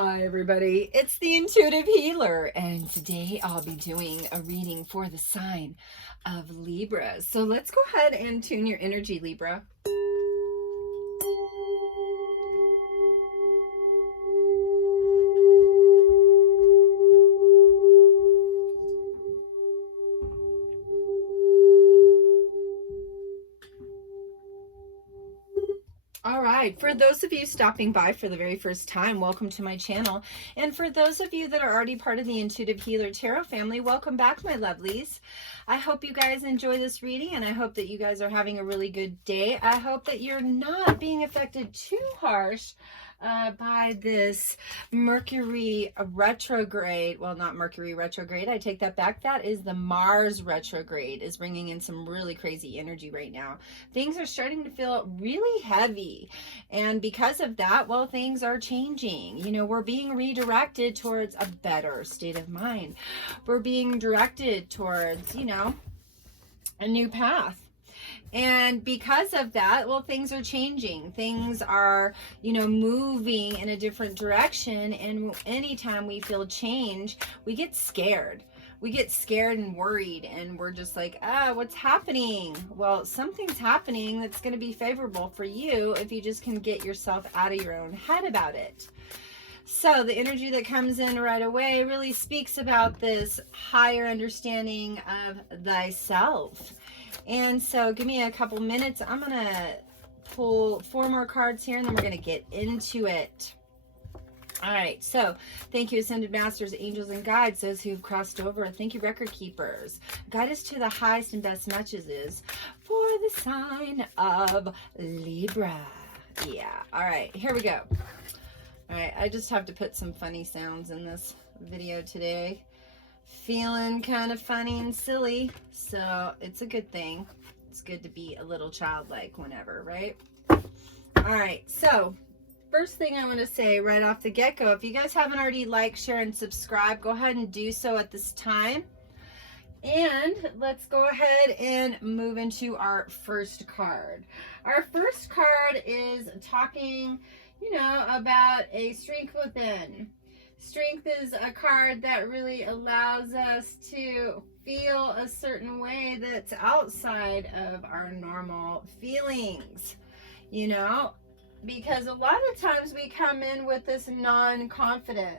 Hi everybody, it's the Intuitive Healer, and today I'll be doing a reading for the sign of Libra. So let's go ahead and tune your energy, Libra. All right, for those of you stopping by for the very first time, welcome to my channel. And for those of you that are already part of the Intuitive Healer Tarot family, welcome back, my lovelies. I hope you guys enjoy this reading, and I hope that you guys are having a really good day. I hope that you're not being affected too harsh by this Mercury retrograde. Well, not Mercury retrograde. I take that back. That is the Mars retrograde is bringing in some really crazy energy right now. Things are starting to feel really heavy. And because of that, well, things are changing. You know, we're being redirected towards a better state of mind. We're being directed towards, you know, a new path. And because of that, well, things are changing. Things are, you know, moving in a different direction. And anytime we feel change, we get scared. We get scared and worried, and we're just like, what's happening? Well, something's happening that's going to be favorable for you if you just can get yourself out of your own head about it. So the energy that comes in right away really speaks about this higher understanding of thyself. And so give me a couple minutes. I'm going to pull 4 more cards here, and then we're going to get into it. All right, so thank you, Ascended Masters, Angels, and Guides, those who've crossed over. Thank you, Record Keepers. Guide us to the highest and best messages for the sign of Libra. Yeah, all right, here we go. All right, I just have to put some funny sounds in this video today. Feeling kind of funny and silly, so it's a good thing. It's good to be a little childlike whenever, right? All right, so first thing I want to say right off the get-go, if you guys haven't already liked, share, and subscribe, go ahead and do so at this time. And let's go ahead and move into our first card. Our first card is talking, you know, about a strength within. Strength is a card that really allows us to feel a certain way that's outside of our normal feelings, you know, because a lot of times we come in with this non-confident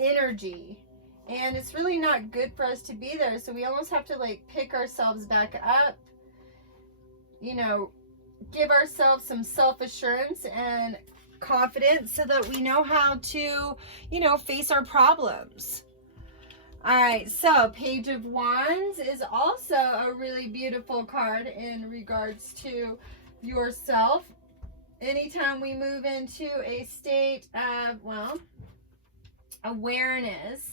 energy, and it's really not good for us to be there. So we almost have to like pick ourselves back up, you know, give ourselves some self-assurance and confidence so that we know how to, you know, face our problems. All right, so Page of Wands is also a really beautiful card in regards to yourself. Anytime we move into a state of, well, awareness,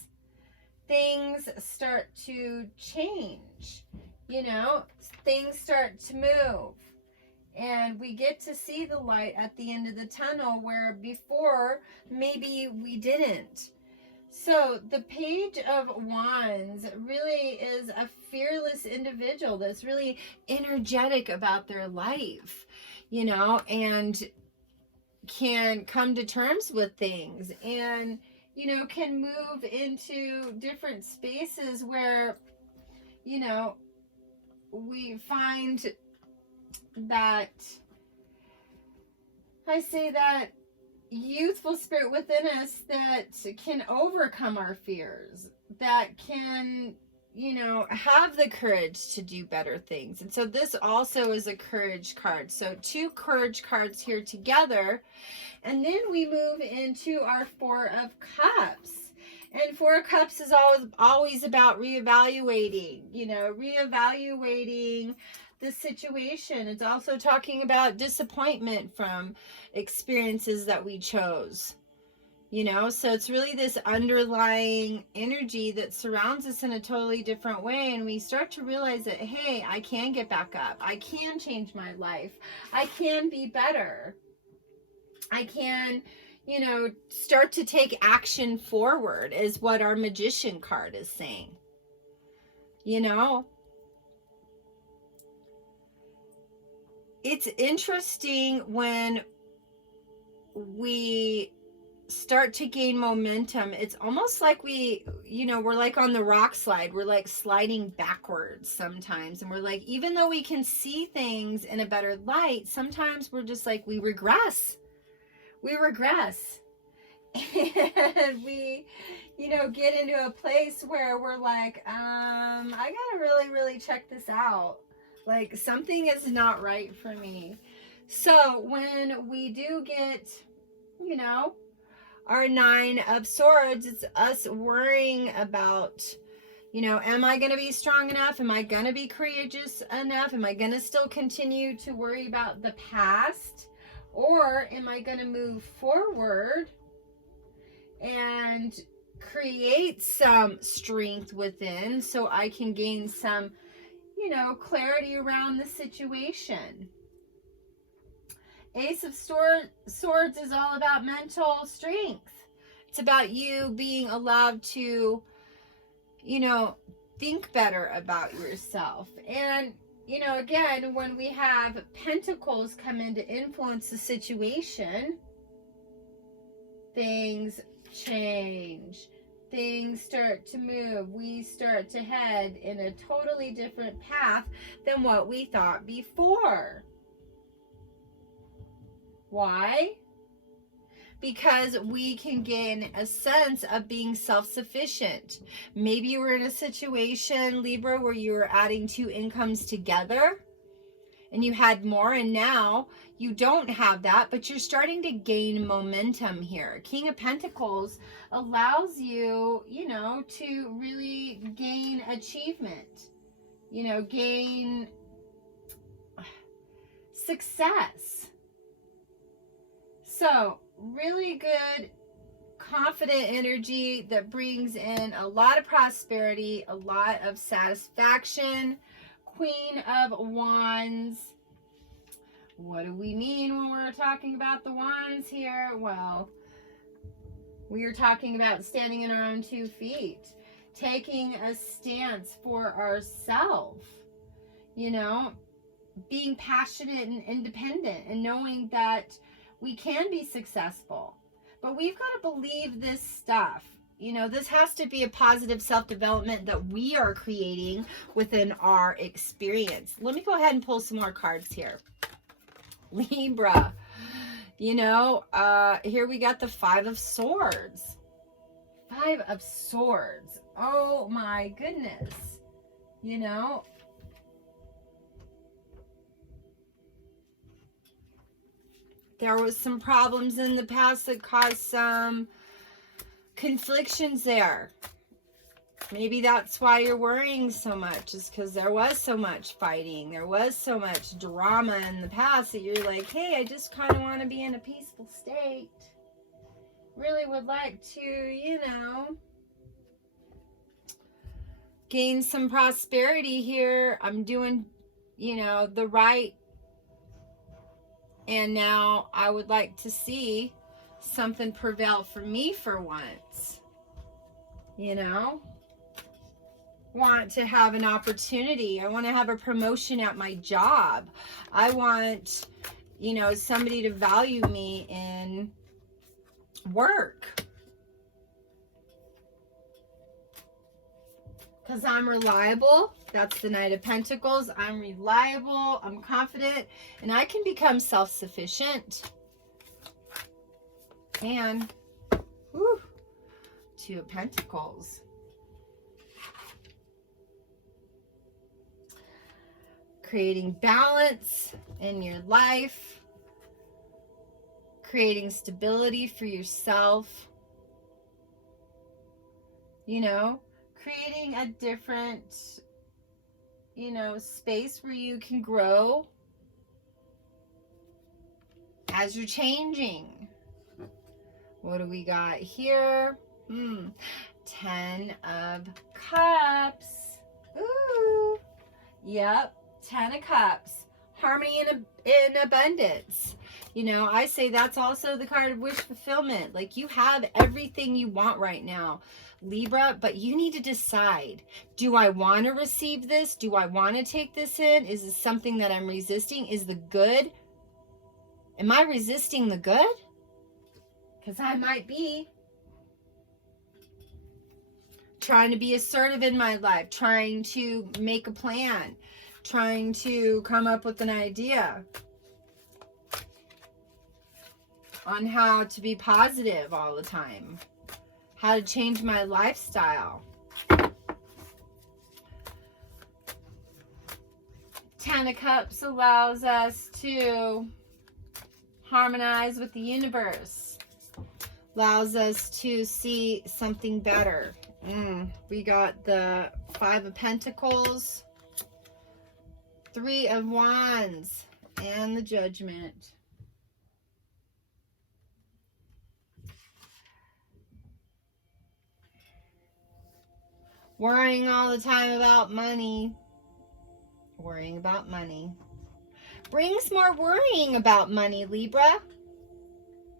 things start to change, you know, things start to move. And we get to see the light at the end of the tunnel where before maybe we didn't. So the Page of Wands really is a fearless individual that's really energetic about their life, you know, and can come to terms with things, and, you know, can move into different spaces where, you know, we find that, I say that youthful spirit within us that can overcome our fears, that can, you know, have the courage to do better things. And so this also is a courage card. So 2 courage cards here together. And then we move into our 4 of Cups. And 4 of Cups is always about reevaluating, you know, reevaluating the situation. It's also talking about disappointment from experiences that we chose, you know. So it's really this underlying energy that surrounds us in a totally different way, and we start to realize that, hey, I can get back up, I can change my life, I can be better, I can, you know, start to take action forward, is what our Magician card is saying. You know, it's interesting when we start to gain momentum. It's almost like we're like on the rock slide. We're like sliding backwards sometimes. And we're like, even though we can see things in a better light, sometimes we're just like, we regress. And we, get into a place where we're like, I gotta really, really check this out. Like, something is not right for me. So when we do get, our 9 of Swords, it's us worrying about, am I going to be strong enough? Am I going to be courageous enough? Am I going to still continue to worry about the past? Or am I going to move forward and create some strength within so I can gain some, clarity around the situation? Ace of Swords is all about mental strength. It's about you being allowed to, think better about yourself. And, again, when we have Pentacles come in to influence the situation, things change. Things start to move. We start to head in a totally different path than what we thought before. Why? Because we can gain a sense of being self-sufficient. Maybe you were in a situation, Libra, where you were adding 2 incomes together and you had more, and now you don't have that, but you're starting to gain momentum here. King of Pentacles allows you, to really gain achievement, gain success. So, really good, confident energy that brings in a lot of prosperity, a lot of satisfaction. Queen of Wands. What do we mean when we're talking about the Wands here? Well, we are talking about standing on our own 2 feet, taking a stance for ourselves, being passionate and independent, and knowing that we can be successful. But we've got to believe this stuff. This has to be a positive self-development that we are creating within our experience. Let me go ahead and pull some more cards here. Libra. Here we got the 5 of Swords. 5 of Swords. Oh my goodness. There was some problems in the past that caused some conflictions there. Maybe that's why you're worrying so much, is because there was so much fighting. There was so much drama in the past that you're like, hey, I just kind of want to be in a peaceful state. Really would like to, gain some prosperity here. I'm doing, the right. And now I would like to see something prevail for me for once. Want to have an opportunity. I want to have a promotion at my job. I want, somebody to value me in work. Because I'm reliable. That's the Knight of Pentacles. I'm reliable. I'm confident. And I can become self-sufficient. And, 2 of Pentacles. Creating balance in your life. Creating stability for yourself. Creating a different, space where you can grow as you're changing. What do we got here? 10 of Cups. Ooh. Yep. 10 of Cups. Harmony in abundance. I say that's also the card of wish fulfillment. Like, you have everything you want right now, Libra, but you need to decide. Do I want to receive this? Do I want to take this in? Is this something that I'm resisting? Is the good? Am I resisting the good? Because I might be trying to be assertive in my life, trying to make a plan, trying to come up with an idea on how to be positive all the time, how to change my lifestyle. 10 of Cups allows us to harmonize with the universe, allows us to see something better. We got the 5 of Pentacles, 3 of Wands, and the Judgment. Worrying all the time about money. Worrying about money brings more worrying about money, Libra.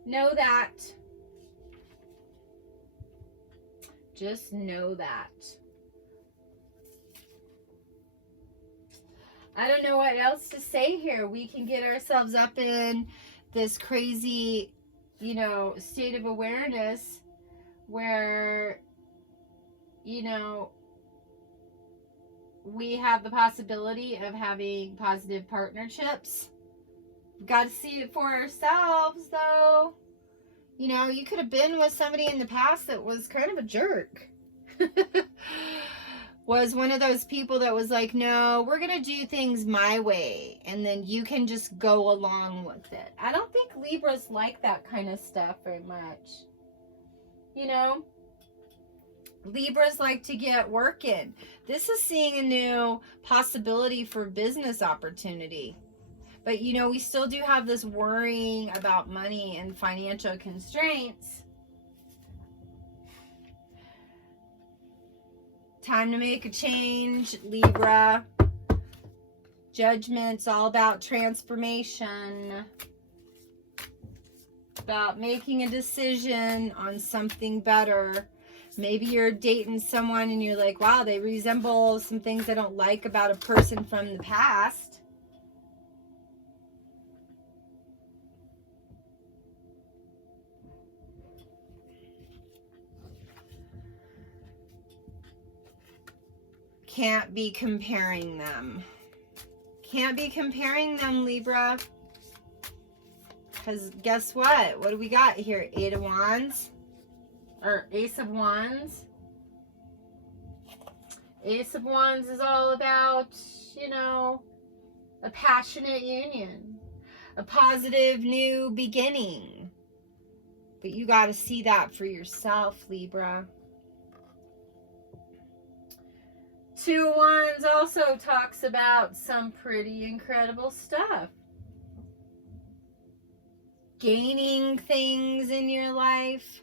Know that. Just know that. I don't know what else to say here. We can get ourselves up in this crazy, you know, state of awareness where, you know, we have the possibility of having positive partnerships. We've got to see it for ourselves, though. You know, you could have been with somebody in the past that was kind of a jerk. Was one of those people that was like, no, we're going to do things my way. And then you can just go along with it. I don't think Libras like that kind of stuff very much. You know? Libras like to get working. This is seeing a new possibility for business opportunity. But, you know, we still do have this worrying about money and financial constraints. Time to make a change, Libra. Judgment's all about transformation. About making a decision on something better. Maybe you're dating someone and you're like, wow, they resemble some things I don't like about a person from the past. Can't be comparing them. Can't be comparing them, Libra. Because guess what? What do we got here? 8 of Wands. Or Ace of Wands. Ace of Wands is all about, you know, a passionate union. A positive new beginning. But you got to see that for yourself, Libra. 2 of Wands also talks about some pretty incredible stuff. Gaining things in your life.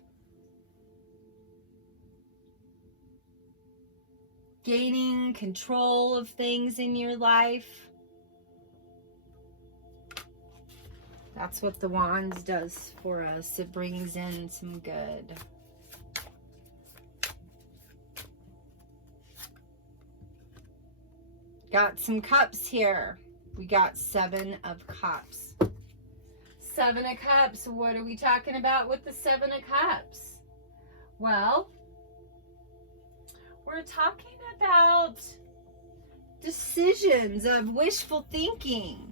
Gaining control of things in your life. That's what the Wands does for us. It brings in some good. Got some cups here. We got 7 of Cups. 7 of Cups. What are we talking about with the 7 of Cups? Well, we're talking about decisions of wishful thinking.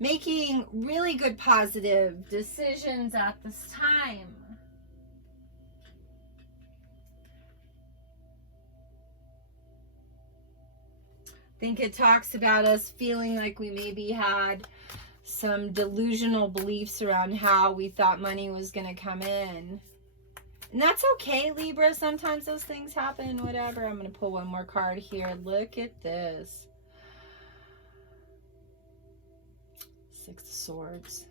Making really good positive decisions at this time. I think it talks about us feeling like we maybe had some delusional beliefs around how we thought money was going to come in. And that's okay, Libra. Sometimes those things happen, whatever. I'm going to pull one more card here. Look at this. 6 of Swords.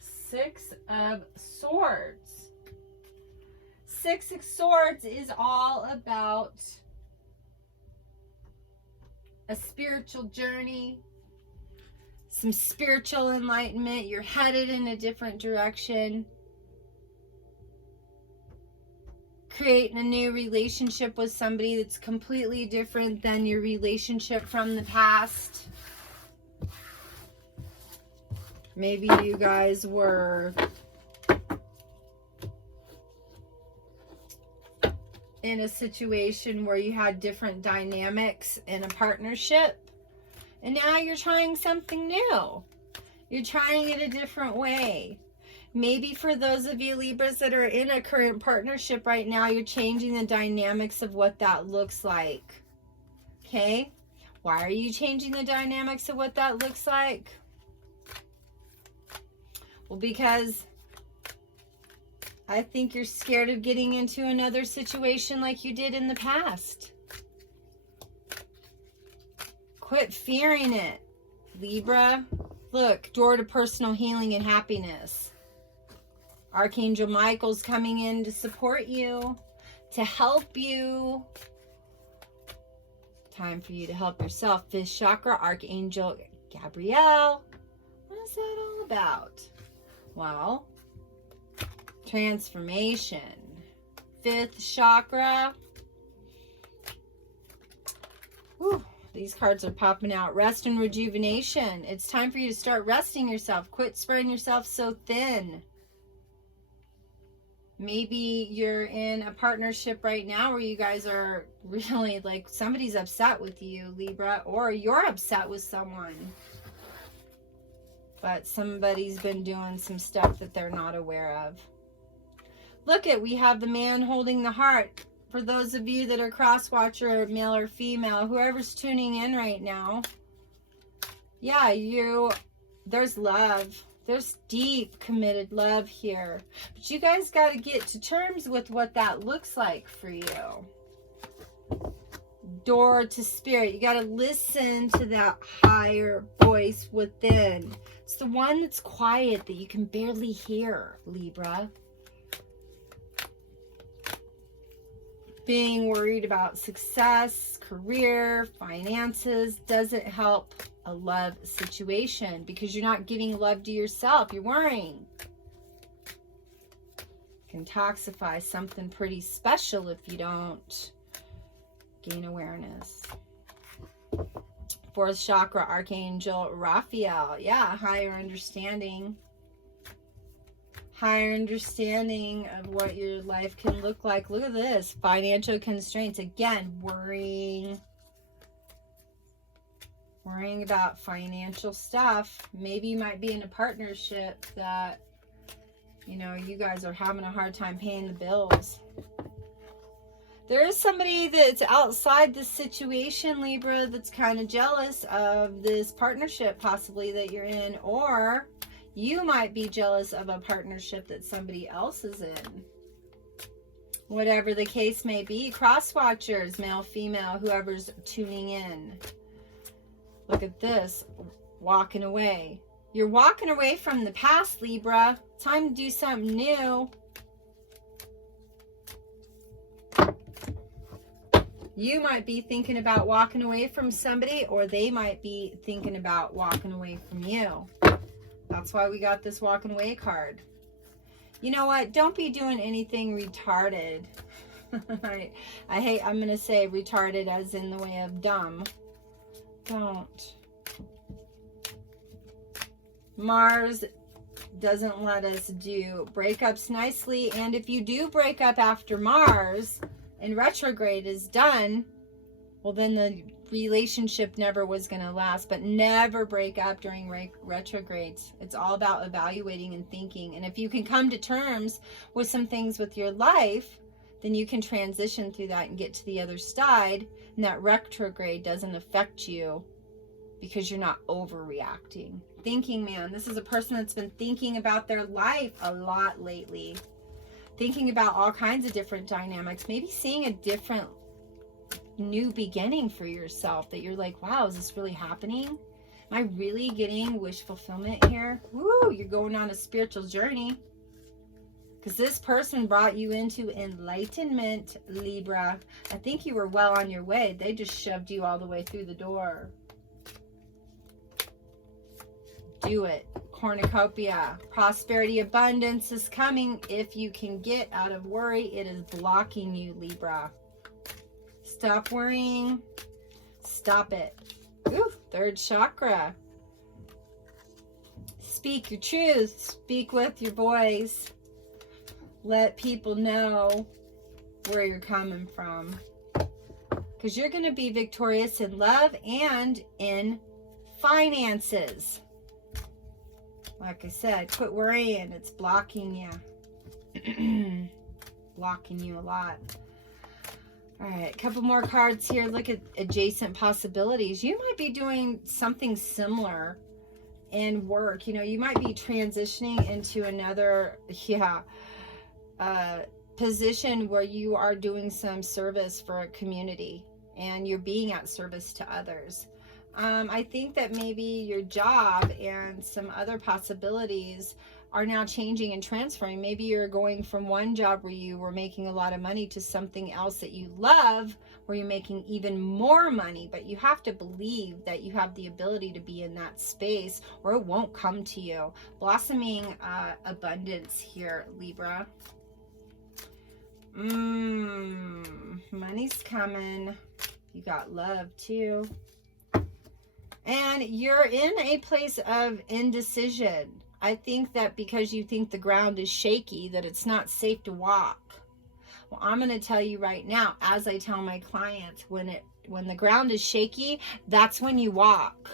6 of Swords. 6 of Swords is all about a spiritual journey, some spiritual enlightenment. You're headed in a different direction. Creating a new relationship with somebody that's completely different than your relationship from the past. Maybe you guys were in a situation where you had different dynamics in a partnership, and now you're trying something new. You're trying it a different way. Maybe for those of you Libras that are in a current partnership right now, you're changing the dynamics of what that looks like. Okay? Why are you changing the dynamics of what that looks like? Well, because I think you're scared of getting into another situation like you did in the past. Quit fearing it, Libra. Look, door to personal healing and happiness. Archangel Michael's coming in to support you, to help you. Time for you to help yourself. Fifth chakra, Archangel Gabriel. What is that all about? Well, transformation. Fifth chakra. Whew, these cards are popping out. Rest and rejuvenation. It's time for you to start resting yourself. Quit spreading yourself so thin. Maybe you're in a partnership right now where you guys are really like somebody's upset with you, Libra, or you're upset with someone. But somebody's been doing some stuff that they're not aware of. Look at, we have the man holding the heart. For those of you that are cross-watcher, male or female, whoever's tuning in right now, yeah, there's love. There's deep, committed love here. But you guys got to get to terms with what that looks like for you. Door to spirit. You got to listen to that higher voice within. It's the one that's quiet that you can barely hear, Libra. Being worried about success, career, finances doesn't help a love situation because you're not giving love to yourself. You're worrying. Can toxify something pretty special if you don't gain awareness. Fourth chakra, Archangel Raphael. Yeah, higher understanding. Higher understanding of what your life can look like. Look at this. Financial constraints. Again, worrying. Worrying about financial stuff. Maybe you might be in a partnership that, you know, you guys are having a hard time paying the bills. There is somebody that's outside this situation, Libra, that's kind of jealous of this partnership possibly that you're in, or you might be jealous of a partnership that somebody else is in. Whatever the case may be, cross-watchers, male, female, whoever's tuning in. Look at this, walking away. You're walking away from the past, Libra. Time to do something new. You might be thinking about walking away from somebody, or they might be thinking about walking away from you. That's why we got this walking away card. You know what? Don't be doing anything retarded. I'm going to say retarded as in the way of dumb. Don't. Mars doesn't let us do breakups nicely. And if you do break up after Mars and retrograde is done, well, then the relationship never was going to last. But never break up during retrogrades. It's all about evaluating and thinking. And if you can come to terms with some things with your life, then you can transition through that and get to the other side. And that retrograde doesn't affect you because you're not overreacting. Thinking, man, this is a person that's been thinking about their life a lot lately. Thinking about all kinds of different dynamics. Maybe seeing a different new beginning for yourself that you're like, wow, is this really happening? Am I really getting wish fulfillment here? Woo, you're going on a spiritual journey. Because this person brought you into enlightenment, Libra. I think you were well on your way. They just shoved you all the way through the door. Do it. Cornucopia. Prosperity, abundance is coming. If you can get out of worry, it is blocking you, Libra. Stop worrying. Stop it. Ooh, third chakra. Speak your truth. Speak with your voice. Let people know where you're coming from. Because you're going to be victorious in love and in finances. Like I said, quit worrying. It's blocking you. Blocking you a lot. All right, a couple more cards here. Look at adjacent possibilities. You might be doing something similar in work. You know, you might be transitioning into another, position where you are doing some service for a community and you're being at service to others. I think that maybe your job and some other possibilities are now changing and transferring. Maybe you're going from one job where you were making a lot of money to something else that you love, where you're making even more money, but you have to believe that you have the ability to be in that space or it won't come to you. Blossoming abundance here, Libra. Money's coming. You got love too. And you're in a place of indecision. I think that because you think the ground is shaky, that it's not safe to walk. Well, I'm going to tell you right now, as I tell my clients, when the ground is shaky, that's when you walk.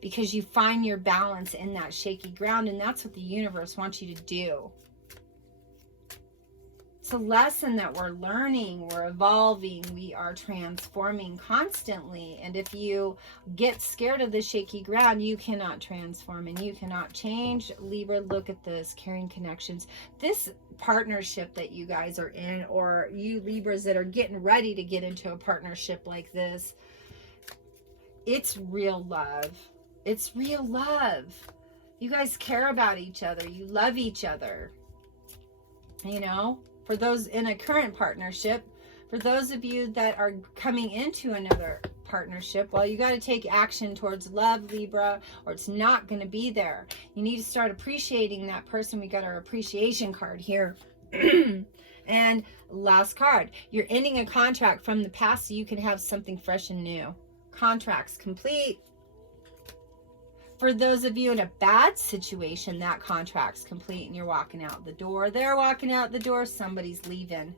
Because you find your balance in that shaky ground, and that's what the universe wants you to do. It's a lesson that we're learning, we're evolving, we are transforming constantly. And if you get scared of the shaky ground, you cannot transform and you cannot change. Libra, look at this, caring connections. This partnership that you guys are in, or you Libras that are getting ready to get into a partnership like this, it's real love. It's real love. You guys care about each other. You love each other. You know? For those in a current partnership, for those of you that are coming into another partnership, well, you got to take action towards love, Libra, or it's not going to be there. You need to start appreciating that person. We got our appreciation card here. And last card, you're ending a contract from the past so you can have something fresh and new. Contracts complete. For those of you in a bad situation, that contract's complete and you're walking out the door. They're walking out the door. Somebody's leaving.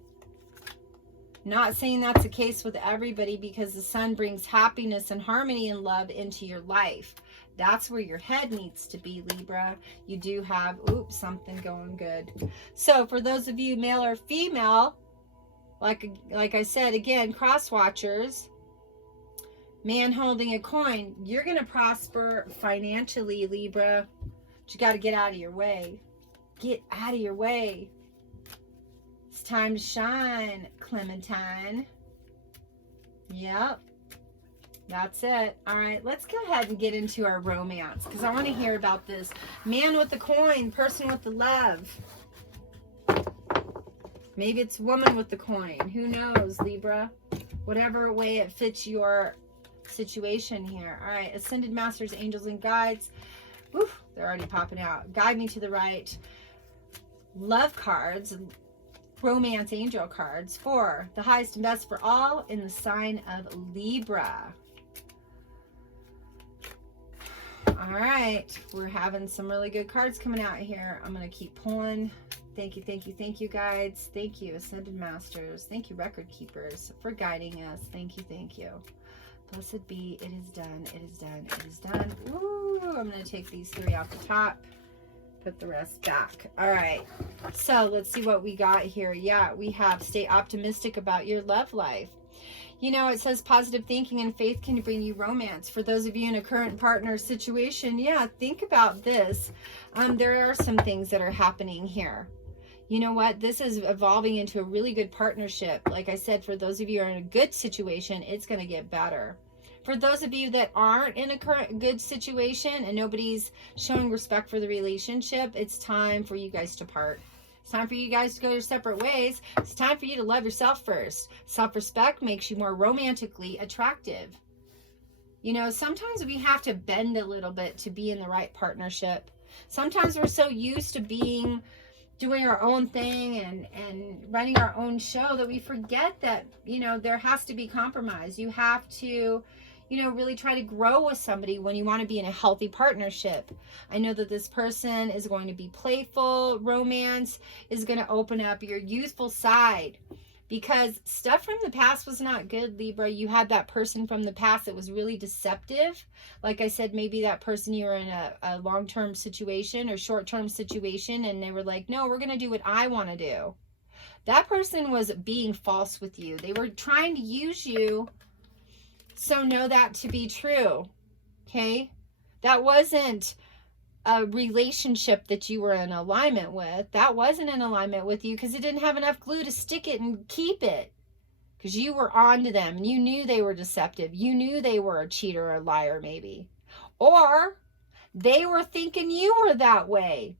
Not saying that's the case with everybody, because the sun brings happiness and harmony and love into your life. That's where your head needs to be, Libra. You do have, something going good. So for those of you male or female, like I said, again, cross watchers, man holding a coin, you're going to prosper financially, Libra. But you got to get out of your way. Get out of your way. It's time to shine, Clementine. Yep. That's it. All right, let's go ahead and get into our romance, because I want to hear about this. Man with the coin, person with the love. Maybe it's woman with the coin. Who knows, Libra? Whatever way it fits your situation here. All right, ascended masters, angels, and guides. Woo, they're already popping out. Guide me to the right. Love cards, romance angel cards for the highest and best for all in the sign of Libra. All right, we're having some really good cards coming out here. I'm going to keep pulling. Thank you, thank you, thank you, guides. Thank you, ascended masters. Thank you, record keepers, for guiding us. Thank you, thank you. Blessed be, it is done, it is done, it is done. Ooh, I'm going to take these three off the top, put the rest back. All right, so let's see what we got here. Yeah, we have stay optimistic about your love life. You know, it says positive thinking and faith can bring you romance. For those of you in a current partner situation, yeah, think about this. There are some things that are happening here. You know what? This is evolving into a really good partnership. Like I said, for those of you who are in a good situation, it's going to get better. For those of you that aren't in a current good situation and nobody's showing respect for the relationship, it's time for you guys to part. It's time for you guys to go your separate ways. It's time for you to love yourself first. Self-respect makes you more romantically attractive. You know, sometimes we have to bend a little bit to be in the right partnership. Sometimes we're so used to doing our own thing and running our own show that we forget that, you know, there has to be compromise. You have to, you know, really try to grow with somebody when you want to be in a healthy partnership. I know that this person is going to be playful. Romance is going to open up your youthful side. because stuff from the past was not good, Libra. You had that person from the past that was really deceptive. Like I said, maybe that person, you were in a long-term situation or short-term situation, and they were like, no, we're going to do what I want to do. That person was being false with you. They were trying to use you. So know that to be true. Okay? That wasn't a relationship that you were in alignment with. That wasn't in alignment with you because it didn't have enough glue to stick it and keep it. Because you were on to them and you knew they were deceptive. You knew they were a cheater or a liar, maybe. Or they were thinking you were that way.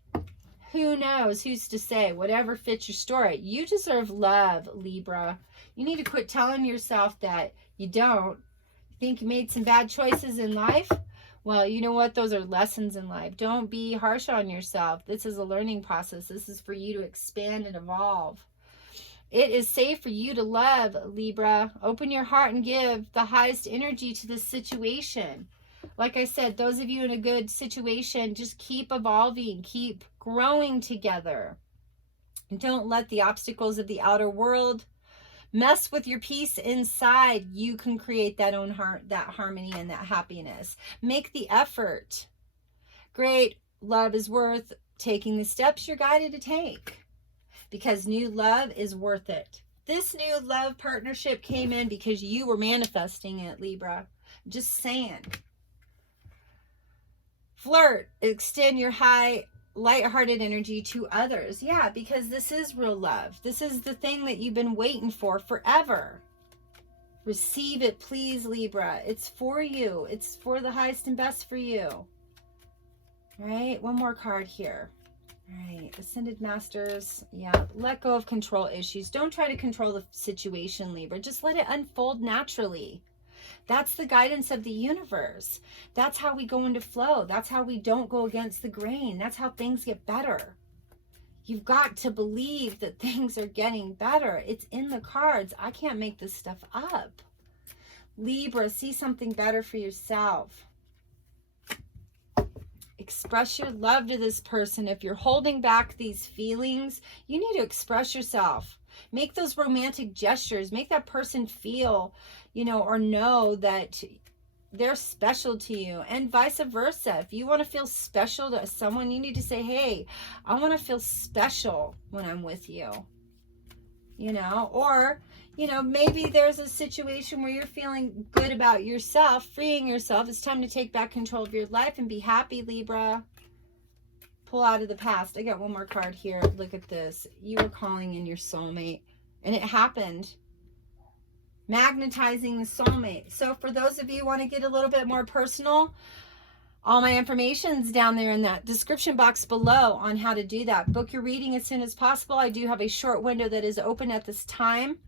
Who knows? Who's to say? Whatever fits your story. You deserve love, Libra. You need to quit telling yourself that you don't. You think you made some bad choices in life? Well, you know what? Those are lessons in life. Don't be harsh on yourself. This is a learning process. This is for you to expand and evolve. It is safe for you to love, Libra. Open your heart and give the highest energy to this situation. Like I said, those of you in a good situation, just keep evolving, keep growing together. And don't let the obstacles of the outer world mess with your peace inside. You can create that own heart, that harmony and that happiness. Make the effort. Great love is worth taking the steps you're guided to take, because new love is worth it. This new love partnership came in because you were manifesting it, Libra. Just saying. Flirt. Extend your high, lighthearted energy to others. Yeah, because this is real love. This is the thing that you've been waiting for forever. Receive it, please, Libra. It's for you. It's for the highest and best for you. All right, one more card here. All right, Ascended Masters. Yeah, let go of control issues. Don't try to control the situation, Libra. Just let it unfold naturally. That's the guidance of the universe. That's how we go into flow. That's how we don't go against the grain. That's how things get better. You've got to believe that things are getting better. It's in the cards. I can't make this stuff up. Libra, see something better for yourself. Express your love to this person. If you're holding back these feelings, you need to express yourself. Make those romantic gestures. Make that person feel, or know that they're special to you, and vice versa. If you want to feel special to someone, you need to say, hey, I want to feel special when I'm with you, or, maybe there's a situation where you're feeling good about yourself, freeing yourself. It's time to take back control of your life and be happy, Libra. Pull out of the past. I got one more card here. Look at this. You were calling in your soulmate, and it happened. Magnetizing the soulmate. So for those of you who want to get a little bit more personal, all my information's down there in that description box below on how to do that. Book your reading as soon as possible. I do have a short window that is open at this time.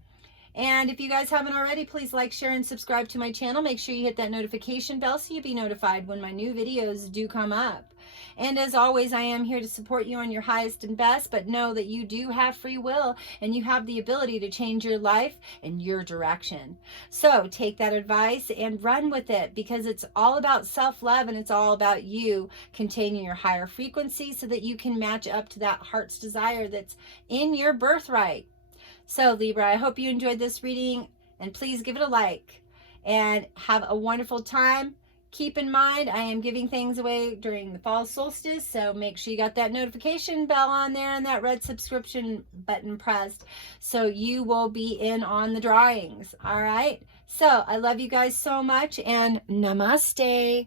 And if you guys haven't already, please like, share, and subscribe to my channel. Make sure you hit that notification bell so you'll be notified when my new videos do come up. And as always, I am here to support you on your highest and best, but know that you do have free will and you have the ability to change your life and your direction. So take that advice and run with it, because it's all about self-love and it's all about you containing your higher frequency so that you can match up to that heart's desire that's in your birthright. So Libra, I hope you enjoyed this reading, and please give it a like and have a wonderful time. Keep in mind, I am giving things away during the fall solstice, so make sure you got that notification bell on there and that red subscription button pressed so you will be in on the drawings. All right? So I love you guys so much, and namaste.